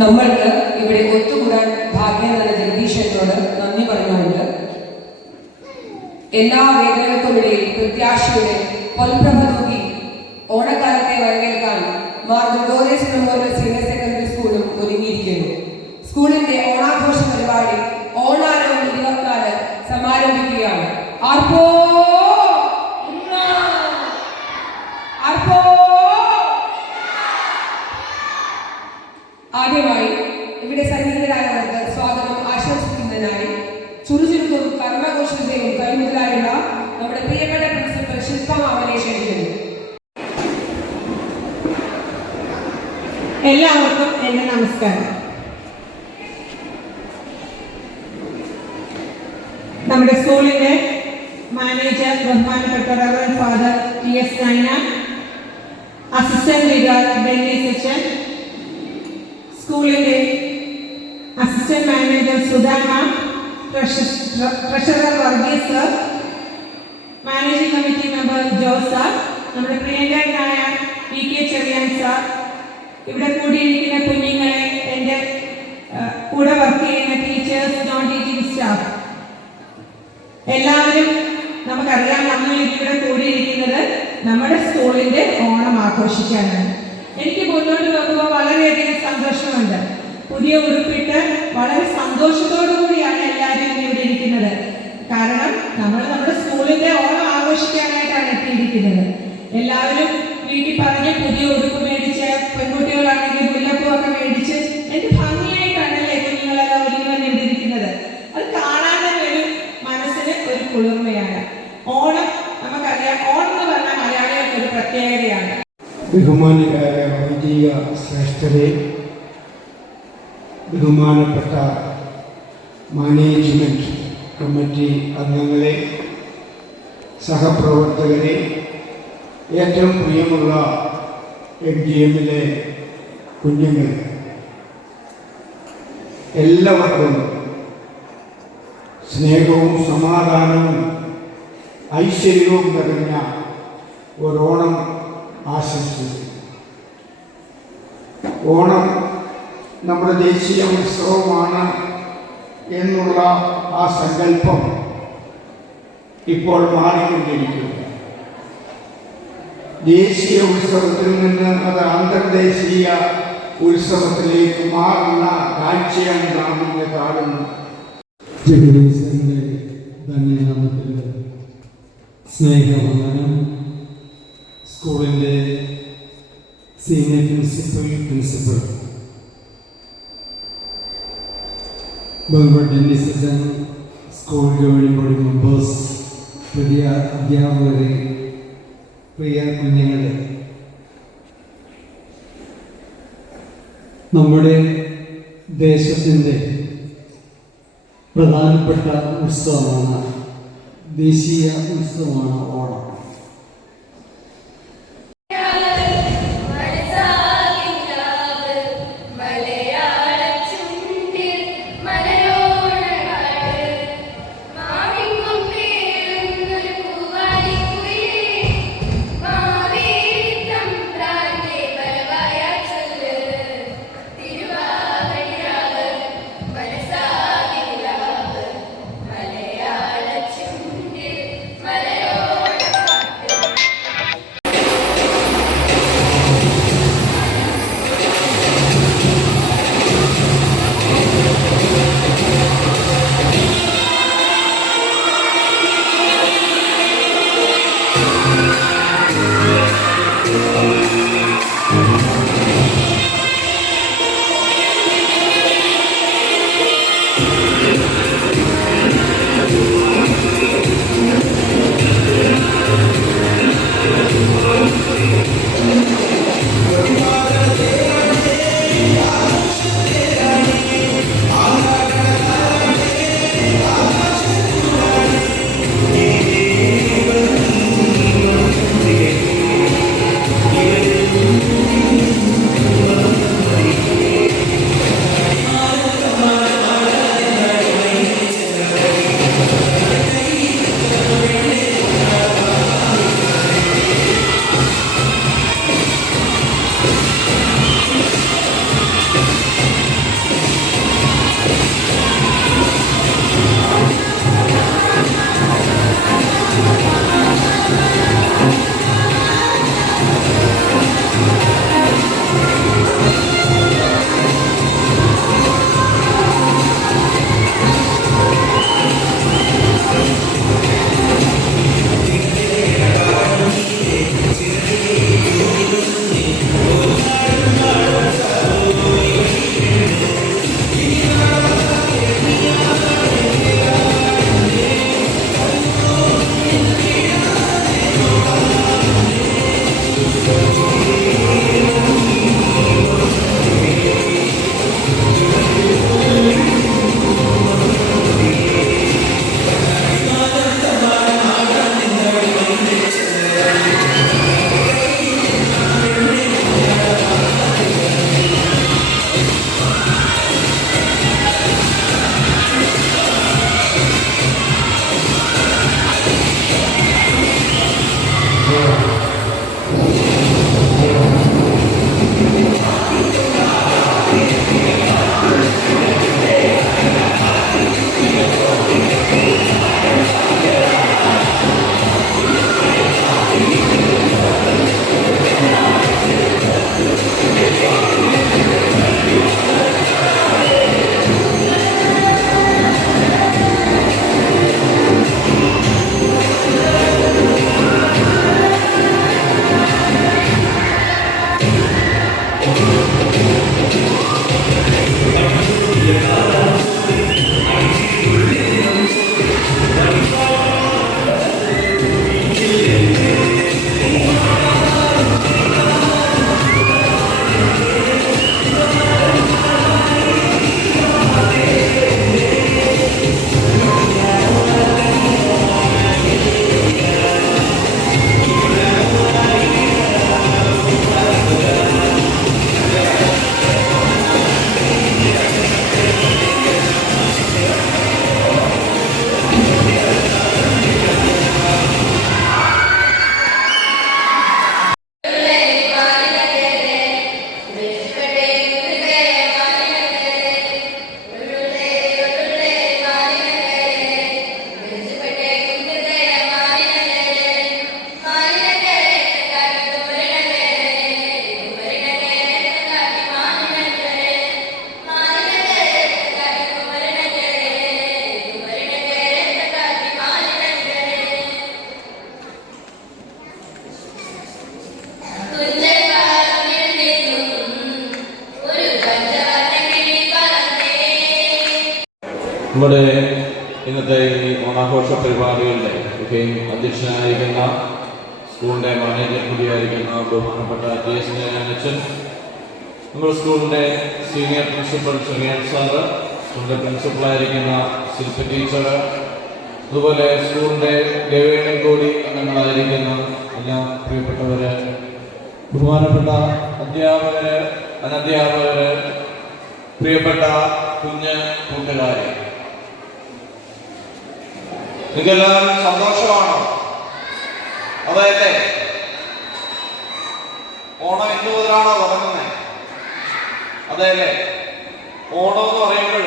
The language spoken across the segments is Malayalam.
നമ്മൾക്ക് ഇവിടെ ഒത്തുകൂടാൻ ഭാഗ്യം തന്ന ജഗദീശനോട് നന്ദി പറഞ്ഞുകൊണ്ട് എല്ലാ വേദനകൾക്കുമിടയിൽ പ്രത്യാശയുടെ പൊൽപ്രഭ തൂക്കി ഓണക്കാലത്തെ വരവേൽക്കാൻ Mar Gregorios memorial senior secondary സ്കൂളും ഒരുങ്ങിയിരിക്കുന്നു. സ്കൂളിന്റെ ഓണാഘോഷ പരിപാടി ഓണാരവം 24 സമാരംഭിക്കുകയാണ്. ആർപ്പോ ആർപ്പോ. ആദ്യമായി ഇവിടെ സന്നിഹിതരായവർക്ക് സ്വാഗതം ആശംസിക്കുന്നതിനായി ചുറുചുരുക്കും കർമ്മഘോഷതയും കൈമുതലായുള്ള നമ്മുടെ പ്രിയപ്പെട്ട പ്രിൻസിപ്പൽ ശില്പ മാമനെ ക്ഷണിക്കുന്നു. എല്ലാവർക്കും എൻ്റെ നമസ്കാരം. നമ്മുടെ സ്കൂളിൻ്റെ മാനേജർ ബഹുമാനപ്പെട്ട reverend father TS Nayanar, assistant leader Dennis അച്ഛൻ, സ്കൂളിൻ്റെ assistant manager Sudhama, treasurer Varghese sir, managing committee member Jose sir, നമ്മുടെ പ്രിയങ്കരനായ PK ചെറിയാൻ സാർ, ഇവിടെ കൂടിയിരിക്കുന്ന കുഞ്ഞുങ്ങളെ, എൻ്റെ കൂടെ വർക്ക് ചെയ്യുന്ന ടീച്ചേഴ്സ്, നോൺ ടീച്ചിങ് സ്റ്റാഫ്, എല്ലാവരും നമുക്കറിയാം നമ്മൾ ഇവിടെ കൂടിയിരിക്കുന്നത് നമ്മുടെ സ്കൂളിൻ്റെ ഓണം ആഘോഷിക്കാനാണ്. എനിക്ക് മുന്നോട്ട് നോക്കുമ്പോൾ വളരെയധികം സന്തോഷമുണ്ട്. പുതിയ ഉടുപ്പിട്ട് വളരെ സന്തോഷത്തോടു കൂടിയാണ് എല്ലാവരും ഇവിടെ ഇരിക്കുന്നത്. കാരണം നമ്മൾ നമ്മുടെ സ്കൂളിൻ്റെ ഓണം ആഘോഷിക്കാനായിട്ടാണ് എത്തിയിരിക്കുന്നത്. എല്ലാവരും വീട്ടിൽ പറഞ്ഞ് പുതിയ ഉടുപ്പ് മേടിച്ച്, പെൺകുട്ടികളാണെങ്കിൽ മുല്ലപ്പൂ ഒക്കെ മേടിച്ച് എന്ത് ഭംഗിയായിട്ടാണല്ലേ കുഞ്ഞുങ്ങളെല്ലാം ഒരുങ്ങി വന്നിരിക്കുന്നത്. അത് കാണാൻ തന്നെ ഒരു മനസ്സിന് ഒരു കുളിർമയാണ്. ഓണം നമുക്കറിയാം, ഓണം എന്ന് പറഞ്ഞാൽ മലയാളികൾക്ക് ഒരു പ്രത്യേകതയാണ്. ബഹുമാനിയായ വൈദിക ശ്രേഷ്ഠരെ, ബഹുമാനപ്പെട്ട മാനേജ്മെൻറ്റ് കമ്മിറ്റി അംഗങ്ങളെ, സഹപ്രവർത്തകരെ, ഏറ്റവും പ്രിയമുള്ള MGMലെ കുഞ്ഞുങ്ങൾ, എല്ലാവർക്കും സ്നേഹവും സമാധാനവും ഐശ്വര്യവും നിറഞ്ഞ ഒരോണം ആശംസിച്ചു. ഓണം നമ്മുടെ ദേശീയ ഉത്സവമാണ് എന്നുള്ള ആ സങ്കല്പം ഇപ്പോൾ മാറിക്കൊണ്ടിരിക്കുന്നു. ദേശീയ ഉത്സവത്തിൽ നിന്ന് അത് അന്തർദേശീയ ഉത്സവത്തിലേക്ക് മാറുന്ന കാഴ്ചയാണ് നാം ഇന്ന് കാണുന്നത്. ജഗദീശന്റെ ധന്യനാമത്തിൽ സ്നേഹവന്ദനം. സ്കൂളിൻ്റെ സീനിയർ പ്രിൻസിപ്പൽ ബഹുമാനപ്പെട്ട ഡെന്നിസ് അച്ഛൻ, സ്കൂൾ ഗവേണിംഗ് ബോഡി മെമ്പേഴ്സ്, പ്രിയ അധ്യാപകരെ, പ്രിയ കുഞ്ഞുങ്ങളെ, നമ്മുടെ ദേശത്തിൻ്റെ പ്രധാനപ്പെട്ട ഉത്സവമാണ്, ദേശീയ ഉത്സവമാണ് ഓണം. നമ്മുടെ ഇന്നത്തെ ഈ ഓണാഘോഷ പരിപാടികളുടെ ഒക്കെയും അധ്യക്ഷനായിരിക്കുന്ന സ്കൂളിൻ്റെ മാനേജർ കൂടിയായിരിക്കുന്ന ബഹുമാനപ്പെട്ട TS അച്ഛൻ, നമ്മുടെ സ്കൂളിൻ്റെ സീനിയർ പ്രിൻസിപ്പൽ ചെറിയാൻ സാറ്, സ്കൂളിൻ്റെ പ്രിൻസിപ്പളായിരിക്കുന്ന ശില്പ ടീച്ചർ, അതുപോലെ സ്കൂളിൻ്റെ ഗവേണിംഗ് ബോഡി അംഗങ്ങളായിരിക്കുന്ന എല്ലാ പ്രിയപ്പെട്ടവര്, ബഹുമാനപ്പെട്ട അധ്യാപകര്, അനധ്യാപകര്, പ്രിയപ്പെട്ട കുഞ്ഞ് കൂട്ടുകാരെ, നിങ്ങൾക്കെല്ലാവരും സന്തോഷമാണോ? അതല്ലേ, ഓണം ഇന്നു മുതലാണോ തുടങ്ങുന്നത്? അതെയല്ലേ, ഓണം എന്ന് പറയുമ്പോൾ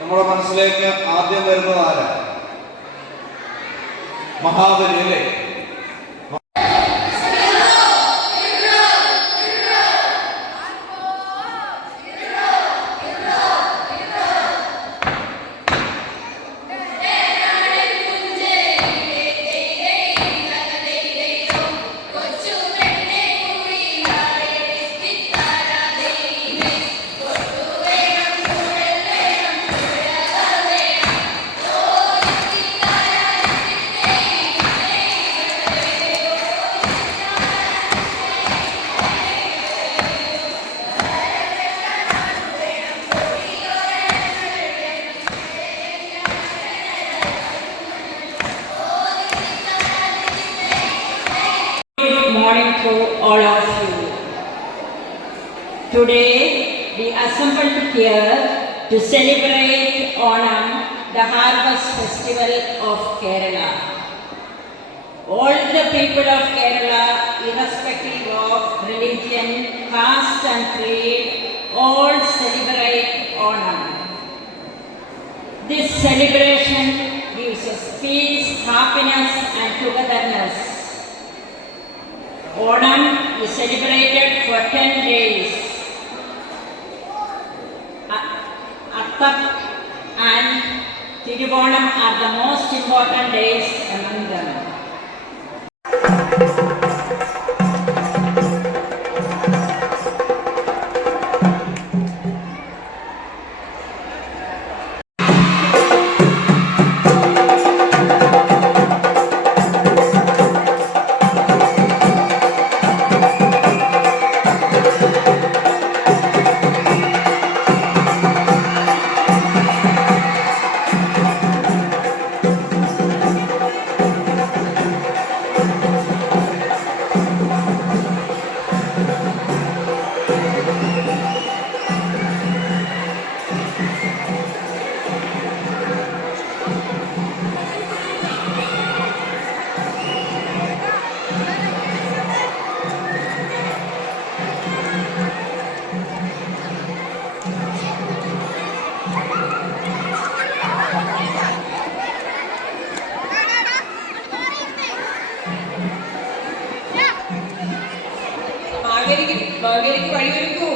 നമ്മുടെ മനസ്സിലേക്ക് ആദ്യം വരുന്നത് ആരാ? മഹാബലി അല്ലേ? To all of you. Today we assembled here to celebrate Onam, the harvest festival of Kerala. All the people of Kerala, irrespective of religion, caste and creed, all celebrate Onam. This celebration gives us peace, happiness and togetherness. Onam is celebrated for 10 days. Attham and Thiruvonam are the most important days among them. മാവേലിക്ക് വഴിയൊരുക്കൂ.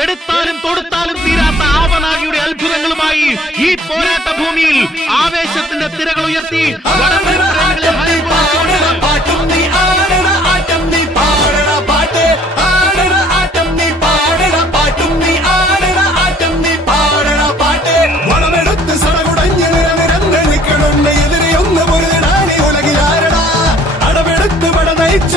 എടുത്താലും തൊടുത്താലും തീരാത്ത ആവനാഴിയുടെ അത്ഭുതങ്ങളുമായി ഈ പോരാട്ട ഭൂമിയിൽ ആവേശത്തിന്റെ തിരകൾ ഉയർത്തി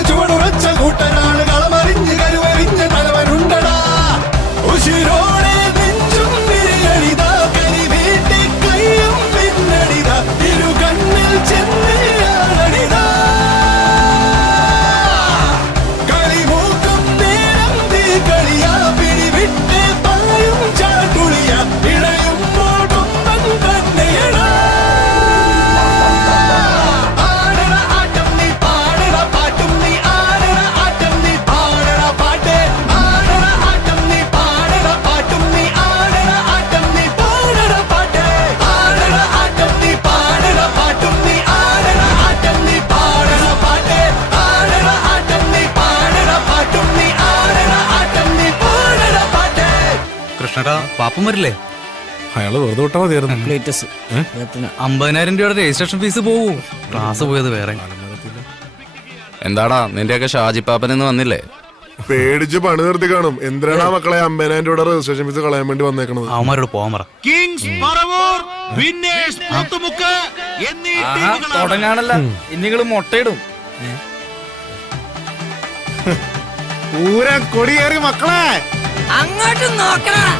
ചുവടുറച്ച കൂട്ടരാണ് കളമറിഞ്ഞ് കരുവറിഞ്ഞ് തലവനുണ്ടടാ ഉശിരോടെ നെഞ്ചും തിരിയണിത കരി വീട്ടി കയ്യും പിന്നടിത തിരു കണ്ണിൽ ചെന്നിയാണ് പാപ്പം വരില്ലേ? അയാള് വെറുതെ വിട്ടാ മതിയായിരുന്നു. 50,000 രൂപയുടെ രജിസ്ട്രേഷൻ ഫീസ് പോവും. ക്ലാസ് പോയത് വേറെ. എന്താടാ നിന്റെയൊക്കെ ഷാജിപ്പാപ്പനെന്ന് വന്നില്ലേ? പേടിച്ച് പണി നിർത്തി കാണും. എന്തിനാണ് മക്കളെ 50,000 രൂപയുടെ രജിസ്ട്രേഷൻ ഫീസ് കളയാൻ വേണ്ടി വന്നേക്കണത്? അവന്മാരോട് പോവാൻ പറ. കിങ്സ് പറവൂർ, വിന്നേഴ്സ് പോത്തുമുക്ക് എന്നീ ടീമുകളാണ്. തുടങ്ങാണല്ല, ഇനിങ്ങളും മുട്ടയിടും. പൂരം കൊടിയേറി മക്കളെ. അങ്ങോട്ട് നോക്കണം.